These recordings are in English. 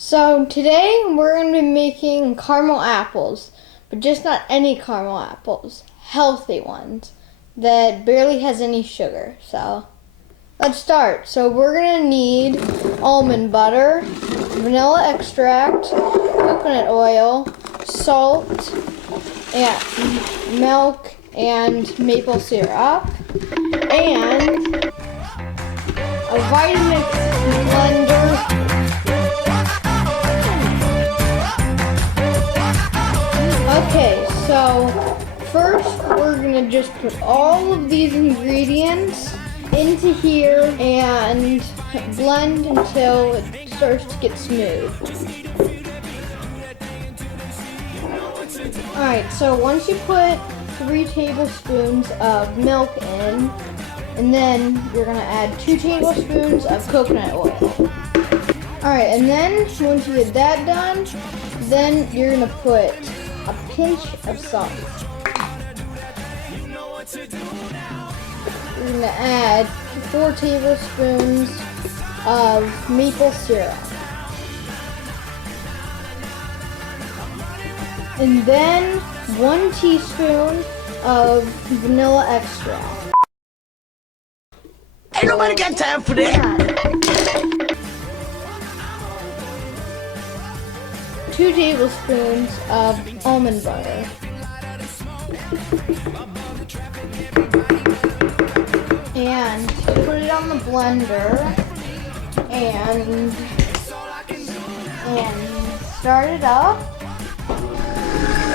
So today we're going to be making caramel apples, but just not any caramel apples, healthy ones that barely has any sugar. So let's start. So we're going to need almond butter, vanilla extract, coconut oil, salt, and milk, and maple syrup, and a Vitamix blender. Okay, so first we're gonna just put all of these ingredients into here and blend until it starts to get smooth. Alright, so once you put 3 tablespoons of milk in, and then you're gonna add 2 tablespoons of coconut oil. Alright, and then once you get that done, then you're gonna put a pinch of salt. We're gonna add 4 tablespoons of maple syrup. And then 1 teaspoon of vanilla extract. Ain't nobody got time for that. 2 tablespoons of almond butter. And put it on the blender and start it up.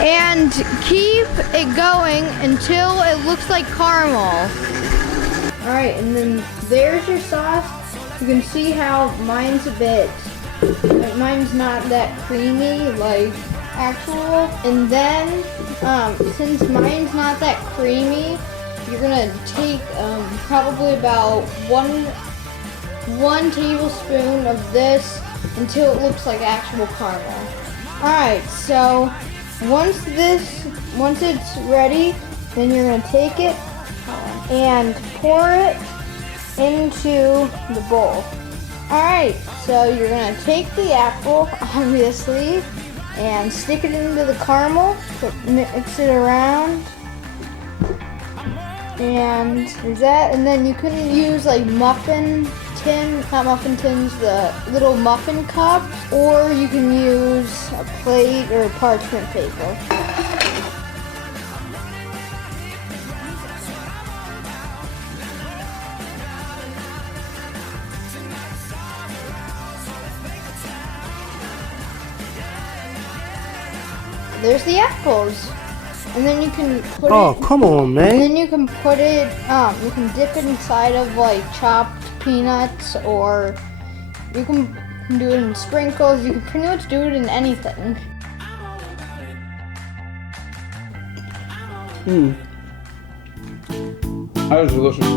And keep it going until it looks like caramel. Alright, and then there's your sauce. You can see how mine's mine's not that creamy like actual. And then, since mine's not that creamy, you're gonna take probably about one tablespoon of this until it looks like actual caramel. Alright, so once it's ready, then you're gonna take it and pour it into the bowl. Alright, so you're going to take the apple, obviously, and stick it into the caramel, mix it around, and there's that. And then you can use like not muffin tins, the little muffin cups, or you can use a plate or parchment paper. There's the apples, and then you can put it. Oh, come on, man! And then you can put it. You can dip it inside of like chopped peanuts, or you can do it in sprinkles. You can pretty much do it in anything. That was delicious.